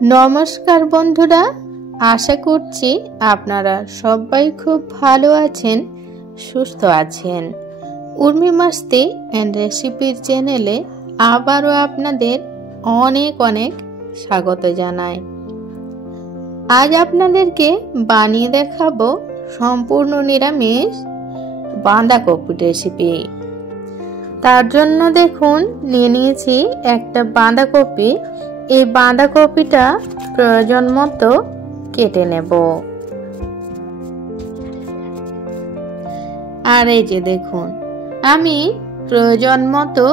নমস্কার বন্ধুরা, আশা করছি আপনারা সবাই খুব ভালো আছেন, সুস্থ আছেন। উর্মি মাস্তি এন্ড রেসিপির চ্যানেলে আবারও আপনাদের অনেক অনেক স্বাগত জানাই। আজ আপনাদেরকে বানিয়ে দেখাবো সম্পূর্ণ নিরামিষ বাঁধাকপি রেসিপি। তার জন্য দেখুন নিয়ে নিয়েছি একটা বাঁধাকপি। এই বাঁধাকপিটা প্রয়োজন মতো কেটে নেব। আর এই যে দেখুন আমি প্রয়োজন মতো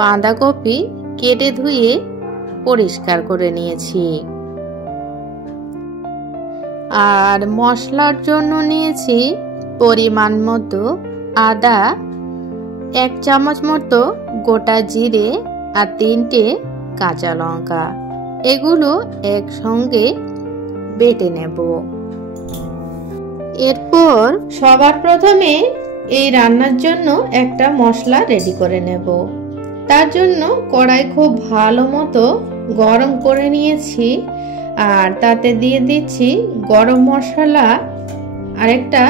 বাঁধাকপি কেটে ধুয়ে পরিষ্কার করে নিয়েছি। আর মশলার জন্য নিয়েছি পরিমাণ মতো আদা, 1 চামচ মতো গোটা জিরে আর 3টে কাঁচা লঙ্কা। এগুলো একসঙ্গে বেটে নেব। এরপর সবার প্রথমে এই রান্নার জন্য একটা মশলা রেডি করে নেব। তার জন্য কড়াই খুব ভালো মতো গরম করে নিয়েছি। আর তাতে দিয়ে দিচ্ছি গরম মশলা আর একটা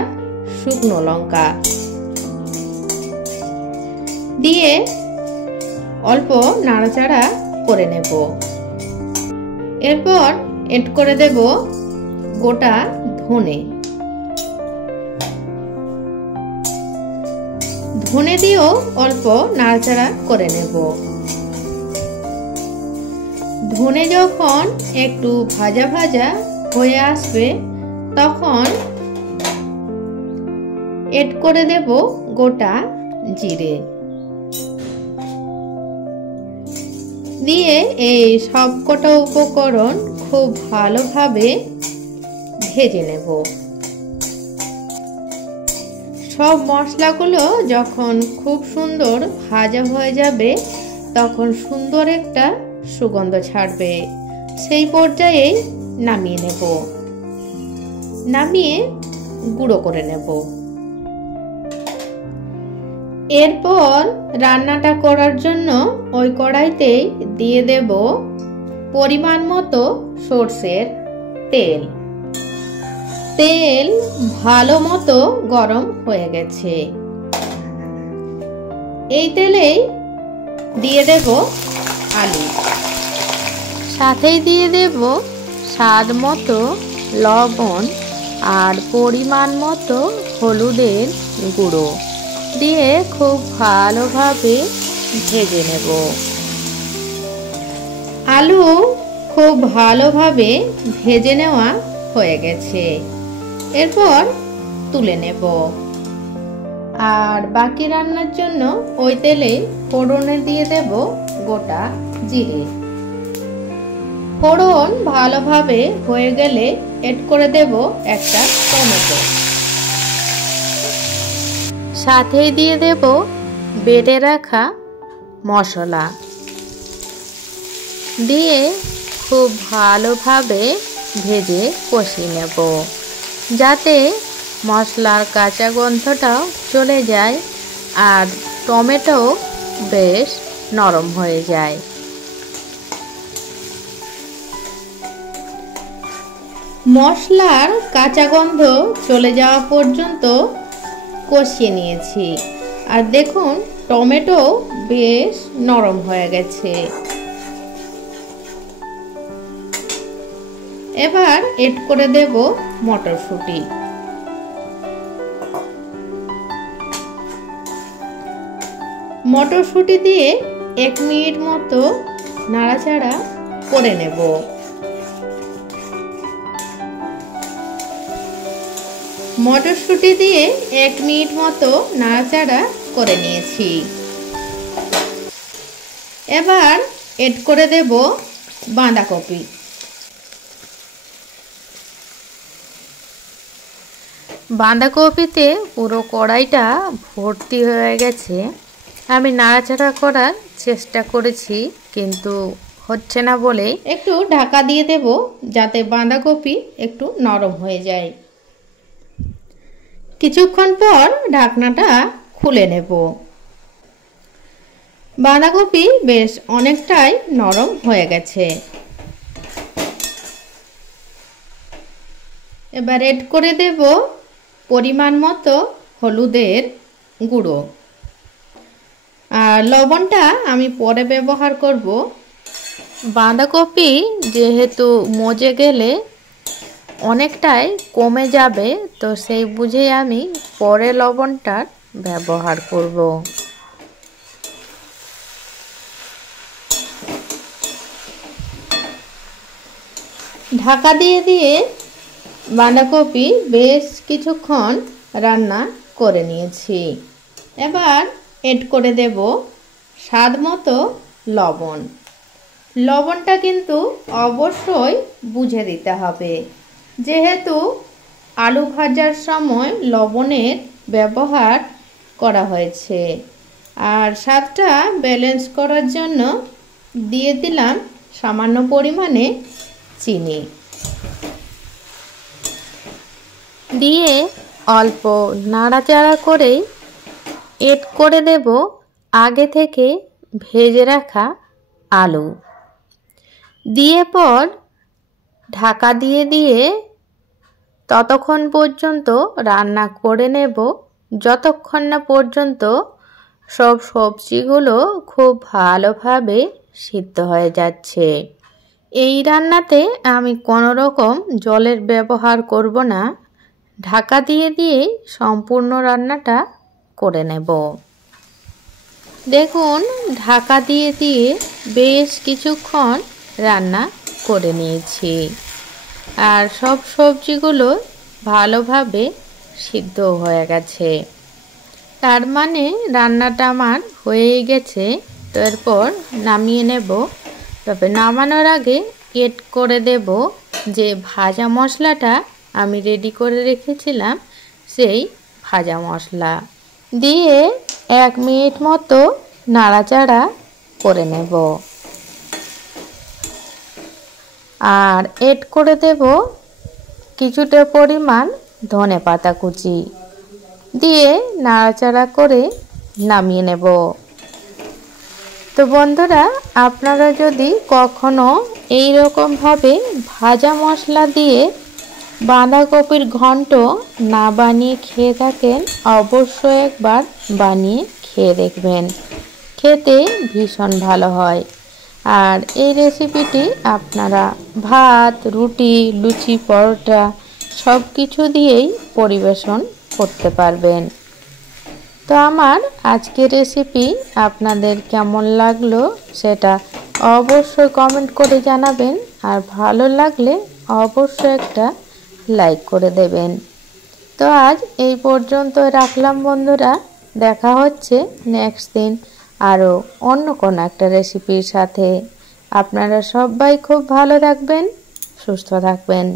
শুকনো লঙ্কা দিয়ে অল্প নাড়াচাড়া করে নেব। এরপর এড করে দেব গোটা ধনে। ধনে দিয়েও অল্প নাড়াচাড়া করে নেব। ধনে যখন একটু ভাজা ভাজা হয়ে আসবে তখন এড করে দেব গোটা জিরে। দিয়ে এই সবকটা উপকরণ খুব ভালোভাবে ভেজে নেব। সব মশলাগুলো যখন খুব সুন্দর ভাজা হয়ে যাবে তখন সুন্দর একটা সুগন্ধ ছাড়বে। সেই পর্যায়ে নামিয়ে নেব। নামিয়ে গুঁড়ো করে নেব। এরপর রান্নাটা করার জন্য ওই কড়াইতেই দিয়ে দেব পরিমাণ মতো সরষের তেল। তেল ভালো মতো গরম হয়ে গেছে। এই তেলেই দিয়ে দেব আলু। সাথেই দিয়ে দেব স্বাদ মতো লবণ আর পরিমাণ মতো হলুদের গুঁড়ো দিয়ে খুব ভালোভাবে ভেজে নেব। আলু খুব ভালোভাবে ভেজে নেওয়া হয়ে গেছে। এরপর তুলে নেব। আর বাকি রান্নার জন্য ওই তেলে ফোড়নে দিয়ে দেব গোটা জিরে। ফোড়ন ভালোভাবে হয়ে গেলে এড করে দেব একটা টমেটো। সাথে দিয়ে দেব বেটে রাখা মশলা দিয়ে খুব ভালোভাবে ভেজে কষিয়ে নেব যাতে মশলার কাঁচা গন্ধটাও চলে যায় আর টমেটো বেশ নরম হয়ে যায়। মশলার কাঁচা গন্ধ চলে যাওয়া পর্যন্ত কষিয়ে নিয়েছি। আর দেখুন টমেটো বেশ নরম হয়ে গেছে। এবার এড করে দেব মটরশুঁটি। মটরশুঁটি দিয়ে 1 মিনিট মতো নাড়াচাড়া করে নেব। মটরশুঁটি দিয়ে 1 মিনিট মতো নাড়াচাড়া করে নিয়েছি। এবার এড করে দেব বাঁধাকপি। বাঁধাকপিতে পুরো কড়াইটা ভর্তি হয়ে গেছে। আমি নাড়াচাড়া করার চেষ্টা করেছি কিন্তু হচ্ছে না বলে একটু ঢাকা দিয়ে দেব যাতে বাঁধাকপি একটু নরম হয়ে যায়। কিছুক্ষণ পর ঢাকনাটা খুলে নেব। বাঁধাকপি বেশ অনেকটাই নরম হয়ে গেছে। এবার এড করে দেব পরিমাণ মতো হলুদের গুঁড়ো। আর লবণটা আমি পরে ব্যবহার করব। বাঁধাকপি যেহেতু মজে গেলে অনেকটাই কমে যাবে, তো সেই বুঝে আমি পরে লবণটার ব্যবহার করব। ঢাকা দিয়ে বাঁধাকপি বেশ কিছুক্ষণ রান্না করে নিয়েছি। এবার এড করে দেব স্বাদ মতো লবণ। লবণটা কিন্তু অবশ্যই বুঝে দিতে হবে, যেহেতু আলু ভাজার সময় লবণের ব্যবহার করা হয়েছে। আর স্বাদটা ব্যালেন্স করার জন্য দিয়ে দিলাম সামান্য পরিমাণে চিনি। দিয়ে অল্প নাড়াচাড়া করেই এড করে দেব আগে থেকে ভেজে রাখা আলু। দিয়ে পর ঢাকা দিয়ে ততক্ষণ পর্যন্ত রান্না করে নেব যতক্ষণ না পর্যন্ত সব সবজিগুলো খুব ভালোভাবে সিদ্ধ হয়ে যাচ্ছে। এই রান্নাতে আমি কোনো রকম জলের ব্যবহার করব না। ঢাকা দিয়ে সম্পূর্ণ রান্নাটা করে নেব। দেখুন ঢাকা দিয়ে বেশ কিছুক্ষণ রান্না করে নিয়েছি। আর সব সবজিগুলো ভালোভাবে সিদ্ধ হয়ে গেছে, তার মানে রান্নাটা আমার হয়ে গেছে। তো এরপর নামিয়ে নেব। তবে নামানোর আগে এড করে দেব যে ভাজা মশলাটা আমি রেডি করে রেখেছিলাম, সেই ভাজা মশলা দিয়ে 1 মিনিট মতো নাড়াচাড়া করে নেব। আর এড করে দেব কিছুটা পরিমাণ ধনেপাতা কুচি, দিয়ে নাড়াচাড়া করে নামিয়ে নেব। তো বন্ধুরা, আপনারা যদি কখনো এই রকমভাবে ভাজা মশলা দিয়ে বাঁধাকপির ঘন্ট না বানিয়ে খেয়ে থাকেন, অবশ্যই একবার বানিয়ে খেয়ে দেখবেন, খেতে ভীষণ ভালো হয়। আর এই রেসিপিটি আপনারা ভাত, রুটি, লুচি, পরোটা সব কিছু দিয়েই পরিবেশন করতে পারবেন। তো আমার আজকের রেসিপি আপনাদের কেমন লাগলো সেটা অবশ্যই কমেন্ট করে জানাবেন। আর ভালো লাগলে অবশ্যই একটা লাইক করে দেবেন। তো আজ এই পর্যন্ত রাখলাম বন্ধুরা। দেখা হচ্ছে নেক্সট দিন আরও অন্য কোনো একটা রেসিপির সাথে। আপনারা সবাই খুব ভালো থাকবেন, সুস্থ থাকবেন।